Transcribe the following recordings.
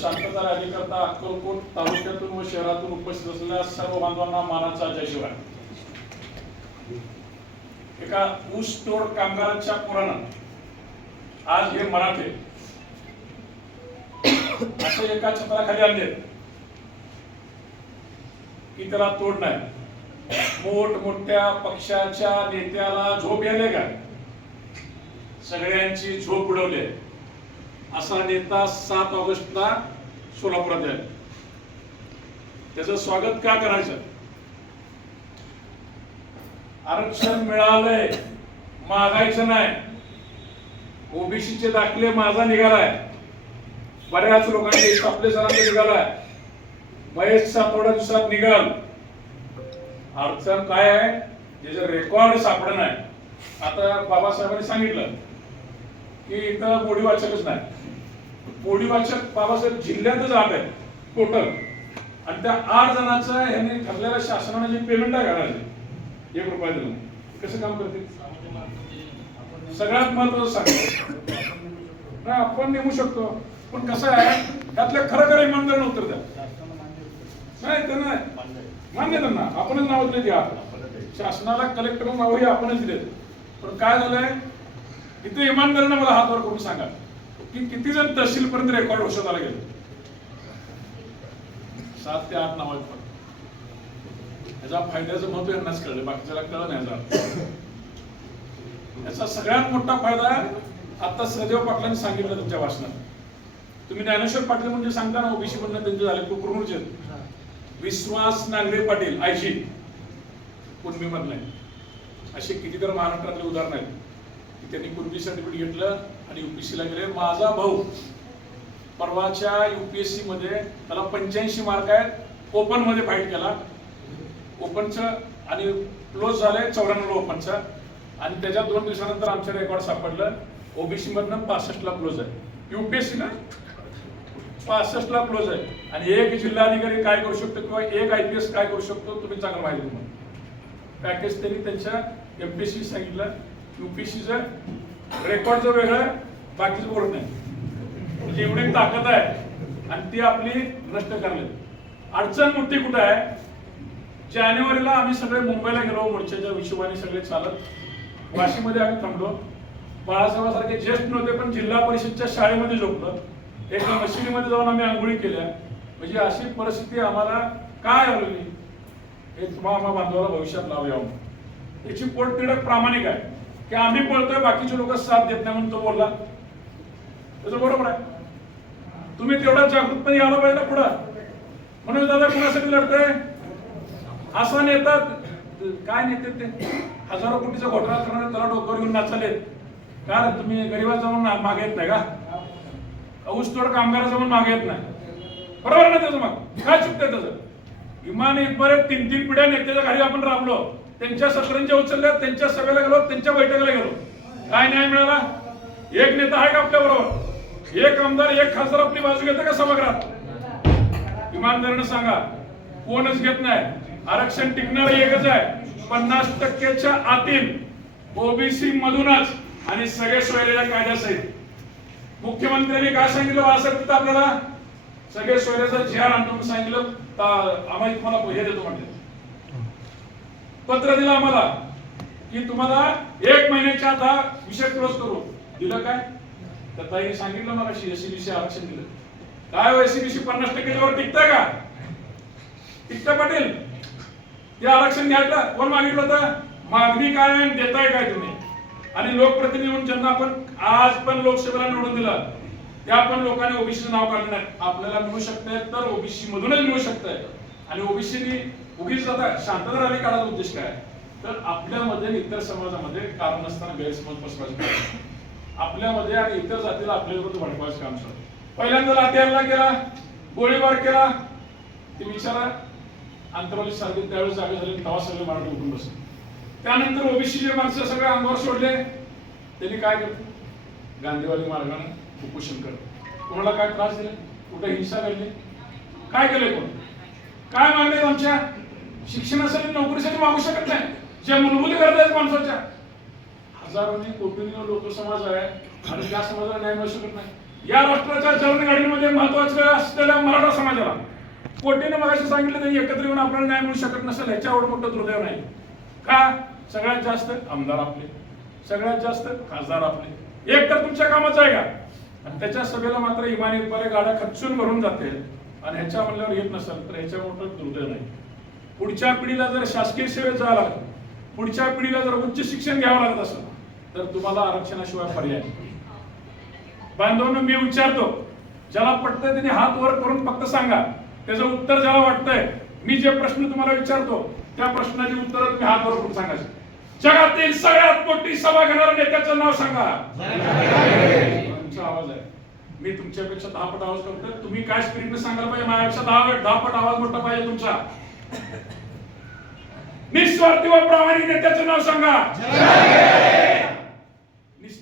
शांतता रॅलीकरता अक्कलकोट तालुक्यातून व शहरातून उपस्थित असलेल्या सर्व बांधवांना मानाचा जयशिवाय एका ऊस तोड कामगारांच्या पुराणात आज हे मराठे असे एका छत्राखाली आणले की त्याला तोड नाही. मोठ मोठ्या पक्षाच्या नेत्याला झोप येणे का? सगळ्यांची झोप उडवली. असा नेता सात ऑगस्टला सोलापुरात यायला त्याचं स्वागत का करायचं? आरक्षण मिळालंय मागायचं नाही. ओबीसीचे दाखले माझा निघालाय. बऱ्याच लोकांचे आपले सरांचा निघालाय. महेशचा थोड्या दिवसात निघाल. अडचण काय आहे? त्याचं रेकॉर्ड सापडणं आहे. आता बाबासाहेबांनी सांगितलं की इथं बोडी वाचकच नाही. बोडी बाबासाहेब जिल्ह्यातच आठ आहे टोटल आणि त्या आठ जणांचं ह्यांनी ठरलेल्या शासनाने जे पेमेंट आहे घालायचे एक रुपया दिलं कसं काम करते सगळ्यात महत्वाचं सांगतो. नाही, आपण नेमू शकतो. पण कसं आहे त्यातल्या खरं खरं इमानदारीने उत्तर द्या. नाही त्यांना मान्य त्यांना. आपणच नाव दिले द्या शासनाला कलेक्टर नावही आपणच दिले पण काय झालंय? इथे इमानदारीने मला हातवर करून सांगा. की किती जण तहसील पर्यंत रेकॉर्ड औषधाला गेले? सात ते आठ नाव आहेत याचा फायद्याचं महत्त्व यांनाच कळलं. बाकीच्याला कळलं नाही याचा याचा सगळ्यात मोठा फायदा आता सहदेव पाटलांनी सांगितलं तुमच्या भाषणात. तुम्ही ज्ञानेश्वर पाटील म्हणजे सांगता ना ओबीसी म्हणणं त्यांचे झाले कुकुरमूरचे. विश्वास नांगरे पाटील आयशी कुणबी मधले असे कितीतरी महाराष्ट्रातले उदाहरण आहेत. की त्यांनी कुणबी सर्टिफिकेट घेतलं आणि UPSC सीला गेले. माझा भाऊ परवाच्या युपीएससी मध्ये त्याला पंच्याऐंशी मार्क आहेत. ओपनमध्ये फाईट केला. ओपनचं आणि क्लोज झालंय चौऱ्याण्णव ओपनचं आणि त्याच्या दोन दिवसानंतर आमचं रेकॉर्ड सापडलं. ओबीसी मधनं पासष्टला क्लोज आहे. युपीएससी ना? पासष्टला क्लोज आहे. आणि एक जिल्हाधिकारी काय करू शकतो किंवा एक आय पी एस काय करू शकतो तुम्ही चांगलं माहिती तुम्हाला. पॅकेज त्यांनी त्यांच्या एमपीएससी सांगितलं. युपीएससीचं रेकॉर्डचं वेगळं बाकीचं बोलत नाही. म्हणजे एवढी ताकद आहे. आणि ती आपली नष्ट करली. अडचण मोठी कुठं आहे? जानेवारीला आम्ही सगळे मुंबईला गेलो मोर्चाच्या हिशोबाने सगळे चालत. वाशीमध्ये आम्ही थांबलो. बाळासाहेबांसारखे ज्येष्ठ नव्हते पण जिल्हा परिषदच्या शाळेमध्ये झोपलं. एक मशिनीमध्ये जाऊन आम्ही आंघोळी केल्या. म्हणजे अशी परिस्थिती आम्हाला काय आलेली हे तुम्हाला आम्हा बांधवाला भविष्यात लावूया याची पोटतिडक प्रामाणिक आहे. की आम्ही पळतोय बाकीचे लोक साथ देत नाही म्हणून तो बोलला. त्याचं बरोबर आहे. तुम्ही तेवढा जागृतपणे आला पाहिजे पुढं. म्हणून दादा कुणासाठी लढतंय? असा नेता काय नेते ते? हजारो कोटीचा घोटाळा करणारे त्याला डोक्यावर घेऊन नाचालेत. कारण तुम्ही गरीबाचा जाऊन मागे येत नाही का? ऊसतोड कामगाराचा जाऊन मागे येत नाही. बरोबर ना त्याचं मग काय चुकतंय त्याचं? इमान इथपर्यंत तीन तीन पिढ्या नेत्याच्या घरी आपण राबलो. त्यांच्या सत्रांच्या उचलल्या त्यांच्या सभेला गेलो त्यांच्या बैठकीला गेलो. काय न्याय मिळाला? एक नेता आहे का आपल्या बरोबर? एक आमदार एक खासदार आपली बाजू घेता का सभागृहात? इमानदारानं सांगा. कोणच घेत नाही. आरक्षण टिकणार एकच आहे. पन्नास टक्क्याच्या आतील ओबीसी मधूनच आणि सगळे सोयलेल्या कायद्यासहित. मुख्यमंत्र्यांनी काय सांगितलं? हो, असं तिथं आपल्याला सगळे सोयऱ्याचा जी आणून आणतो सांगितलं. आम्हाला तुम्हाला हे देतो म्हणते पत्र दिलं आम्हाला की तुम्हाला एक महिन्याच्या आता विषय क्लोज करू दिलं काय? तर ताईने सांगितलं मला एसीबीसी आरक्षण दिलं. काय हो, एसीबीसी पन्नास टक्क्याच्यावर टिकतं का? टिकतं पाटील. ते आरक्षण घ्यायचं. कोण मागितलं होतं? मागणी काय आहे आणि देताय काय तुम्ही? आणि लोकप्रतिनिधी म्हणून ज्यांना आपण आज पण लोकसभेला निवडून दिलं त्या पण लोकांनी ओबीसीचं नाव काढलं नाही आपल्याला मिळू शकतंय तर ओबीसी मधूनच मिळू शकतंय. आणि ओबीसीनी उगीच आता शांतता रॅली काढायचा उद्देश काय? तर आपल्यामध्ये इतर समाजामध्ये कारण नसताना गैरसमज पसरवायचं. आपल्यामध्ये आणि इतर जातीला आपल्या भडकवायचं काम चालू पहिल्यांदा लाठी हल्ला केला गोळीबार केला. ते विचारा अंतरावली सारखे त्यावेळेस जागे झाले तेव्हा सगळे मराठी उठून बसले त्यानंतर ओबीसीचे माणसं सगळे अंगावर सोडले. त्यांनी काय केलं? गांधीवादी मार्गाने उपोषण करत कोणाला काय त्रास दिले? कुठे हिंसा घडली? काय केलंय कोण? काय मागणे आमच्या? शिक्षणासाठी नोकरीसाठी मागू शकत नाही. ज्या मूलभूत गरजा आहेत माणसाच्या. हजारोनी कोटींनी लोक समाज आहे आणि त्या समाजाला न्याय मिळू शकत नाही. या राष्ट्राच्या जलनगाडीमध्ये महत्वाचं असलेल्या मराठा समाजाला कोटीने मगाशी सांगितलं तरी एकत्र येऊन आपल्याला न्याय मिळू शकत नसेल ह्याच्यावर मोठं दुर्दैव नाही. का? सगळ्यात जास्त आमदार आपले. सगळ्यात जास्त खासदार आपले. एक तर तुमच्या कामाचं आहे का? आणि त्याच्या सभेला मात्र इमानी बरे गाड्या खर्चून भरून जाते आणि ह्याच्या म्हणल्यावर येत नसेल तर ह्याच्या मोठं दुर्दैव नाही. पुढच्या पिढीला जर शासकीय सेवेत जावं लागलं पुढच्या पिढीला जर उच्च शिक्षण घ्यावं लागत असेल तर तुम्हाला आरक्षणाशिवाय पर्याय नाही. बांधवांनो मी विचारतो ज्याला पटतंय त्याने हात वर करून फक्त सांगा. त्याचं उत्तर ज्याला वाटतंय मी जे प्रश्न तुम्हाला विचारतो त्या प्रश्नाची उत्तर तुम्ही हात वर करून सांगा. जगातील सगळ्यात मोठी सभा घेणाऱ्या नेत्याचं नाव सांगा. तुमचा आवाज आहे. मी तुमच्यापेक्षा दहा पट आवाज करतोय. तुम्ही काय स्क्रीन सांगायला पाहिजे? माझ्यापेक्षा दहा दहा पट आवाज मोठा पाहिजे तुमचा. निस्वार्थी व प्रामाणिक नेत्याचं नाव सांगा.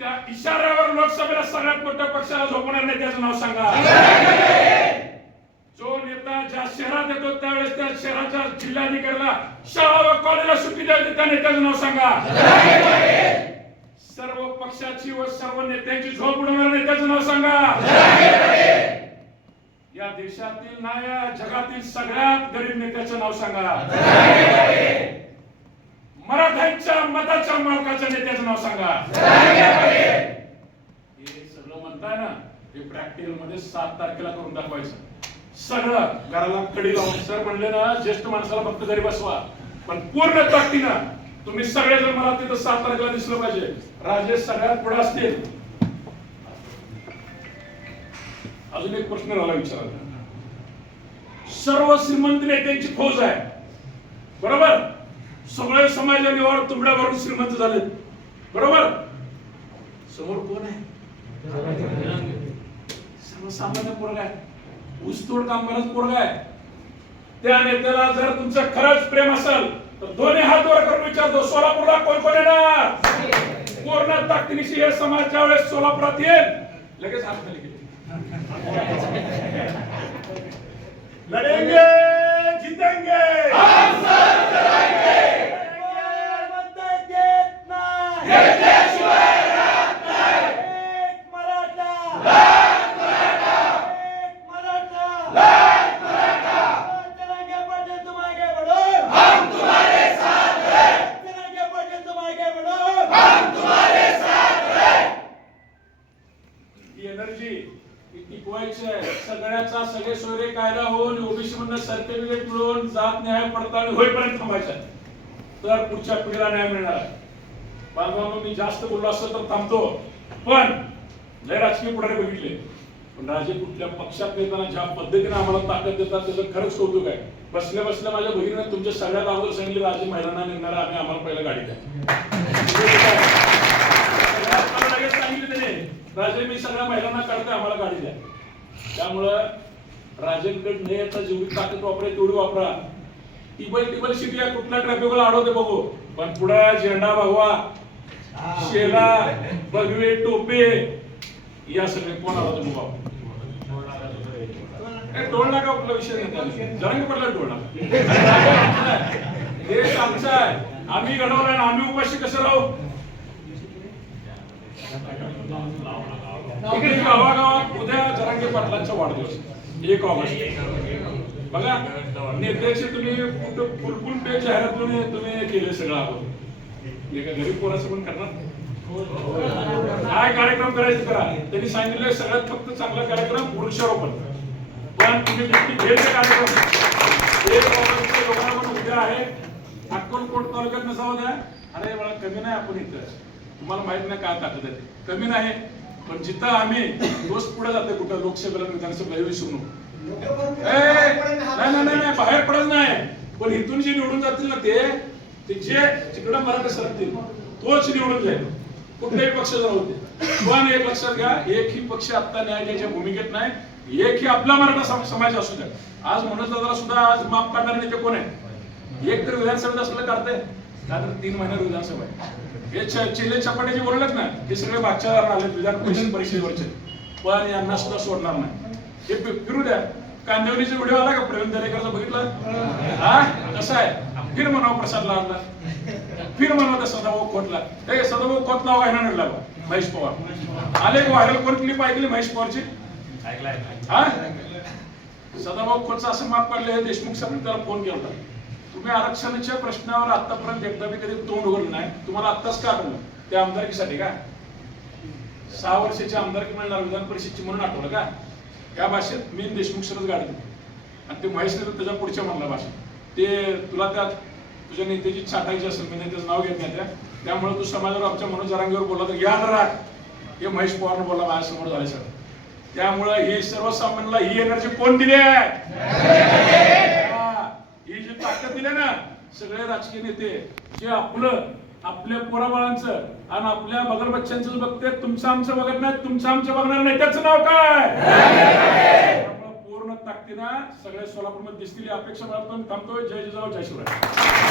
त्या इशाऱ्यावर लोकसभेला सगळ्यात मोठ्या पक्षाला झोपणार नेत्याचं नाव सांगा. जो नेता ज्या शहरात येतो त्यावेळेस त्या शहराच्या जिल्हाधिकाऱ्याला शाळा व कॉलेजला सुट्टी द्यायची त्या नेत्याचं नाव सांगा. सर्व पक्षाची व सर्व नेत्यांची झोप उडवणार नेत्याचं नाव सांगा. या देशातील ना या जगातील सगळ्यात गरीब नेत्याचं नाव सांगा. मराठ्यांच्या मताच्या मालकाच्या नेत्याचं नाव सांगा. हे सगळं म्हणताय ना हे प्रॅक्टिकलमध्ये सात तारखेला करून दाखवायचं. सगळं घराला कडी लावून सर म्हणले ना ज्येष्ठ माणसाला फक्त घरी बसवा. पण पूर्ण ताकदीनं तुम्ही सगळे जर मला तिथं सात तारखेला दिसलं पाहिजे. राजेश सगळ्यात पुढे असतील. अजून एक प्रश्न राहिला विचारायला. सर्व श्रीमंत नेत्यांची फौज आहे. बरोबर? सगळे समाजाने वर तुंबड्या भरून श्रीमंत झाले बरोबर? समोर कोण आहे? सर्वसामान्य पोरगा आहे. ऊसतोड कामगारच पोरगा आहे. त्या नेत्याला जर तुमचं खरंच प्रेम असेल तर दोन्ही हात वर करून विचारतो सोलापूरला कोण कोण येणार? पूर्ण ताकदीनिशी हे समाज ज्या वेळेस सोलापुरात येईल लगेच हात खाली लढेंगे जितेंगे ही एनर्जी टिकवायची आहे सगळ्याचा सगळे सोयरे कायदा होऊन ओबीसी मधनं सर्टिफिकेट मिळवून जात न्याय पडताळणी होईपर्यंत थांबायचं आहे. तर पुढच्या पिढीला न्याय मिळणार आहे. बांधवांनो मी जास्त बोललो असतो तर थांबतो. पण लय राजकीय पुढारी बघितले. पण राजे कुठल्या पक्षात नेताना ज्या पद्धतीने आम्हाला ताकद देतात त्याचं खरंच कौतुक आहे. बसल्या बसल्या माझ्या बहिणीने तुमच्या सगळ्यात अगोदर सांगितले राजे महिलांना निघणार आम्ही आम्हाला पहिला गाडी द्या. लगेच सांगितलं त्याने राजे मी सगळ्या महिलांना काढते आम्हाला गाडी द्या. त्यामुळं राजेंकडे न येता जेवढी ताकद वापरा तेवढी वापरा. टिबल टिबल शिकल्या कुठल्या ट्रॅफिकला अडवते बघू. पण पुढे झेंडा भगवा शेला भगवे टोपे या सगळे कोण आला तुम्ही बाबा टोल नाका कुठला विषय नाही जरंग पडला टोल नाका देश आमचा आहे. आम्ही घडवलाय आणि आम्ही उपाशी कसं राहू? गावागावात उद्या जरांगे पाटलांचा वाढदिवस. एक ऑगस्ट बघा नेत्याचे तुम्ही कुठं फुलफुल पे जाहिरात तुम्ही तुम्ही केले सगळं आपण. एका गरीब पोराचं पण करणार? काय कार्यक्रम करायचे करा. त्यांनी सांगितलं सगळ्यात फक्त चांगला कार्यक्रम वृक्षारोपण. पण तुम्ही नक्की कार्यक्रम? एक ऑगस्ट लोकांना पण उद्या आहे अक्कलकोट तालुक्यात नसावं द्या. अरे मला कमी नाही आपण इथं. तुम्हाला माहीत नाही काय ताकद आहे. ते. कमी नाही. पण जिथं आम्ही रोज पुढे जाते कुठं लोकसभेला विधानसभेला हे विसरू नाही नाही बाहेर पडत नाही. पण इथून जे निवडून जातील ना ते ते जे तिकडे मराठा सरकतील तोच निवडून जाईल. कुठल्याही पक्ष जाऊ दे. पण एक लक्षात घ्या एकही पक्ष आता न्याय द्यायच्या भूमिकेत नाही एकही आपला मराठा सम- समाज असू द्या. आज दादाला सुद्धा आज माफ काढणारे नेते कोण आहे एक तर विधानसभेत असलं करते का तर तीन महिन्यात विधानसभा आहे. हे चिल्ले चपाटे जे बोललेत ना हे सगळे मागच्या आले विधान परिषद परिषदेवरचे. पण यांना सुद्धा सोडणार नाही. हे फिरू द्या. कांदिवलीचा व्हिडिओ आला का? प्रवीण दरेकरचा बघितलं? हा? कसा आहे? फिर म्हणावं प्रसाद लाडला. फिर म्हणावं त्या सदाभाऊ खोटला हे सदाभाऊ खोत नाव नडला बा? महेश पवार. आले व्हायरल कोण? क्लिप ऐकली महेश पवारची? हा? सदाभाऊ खोच असं माफ हे देशमुख साहेबांनी त्याला फोन केला होता. तुम्ही आरक्षणाच्या प्रश्नावर आतापर्यंत एकदा मी कधी तोंड उघडलं नाही. तुम्हाला आत्ताच का आठवलं ते आमदारकीसाठी का? सहा वर्षाची आमदारकी मिळणार विधान परिषदची म्हणून आठवलं का? या भाषेत मी देशमुख सरच गाडी आणि ते महेशने तर त्याच्या पुढच्या म्हणला भाषा ते तुला त्यात तुझ्या नेत्याची छाटायची असेल मी नेत्याचं नाव घेत नाही त्या. त्यामुळे तू समाजावर आमच्या मनोज जरांगेवर बोलला तर याद राख हे महेश पवारनं बोलला माझ्यासमोर झाले सर त्यामुळं हे सर्वसामान्याला ही एनर्जी कोण दिली आहे हा, ही जी ताकद दिली ना सगळे राजकीय नेते जे आपलं आपल्या पोराबाळांचं आणि आपल्या बगर बच्चांचं बघते तुमचं आमचं बघत नाही तुमचं आमचं बघणार नाही. त्याचं नाव काय? पूर्ण ताकदीनं सगळ्या सोलापूरमध्ये दिसतील अपेक्षा बाळगतो थांबतोय. जय जिजाऊ जय शिवराय.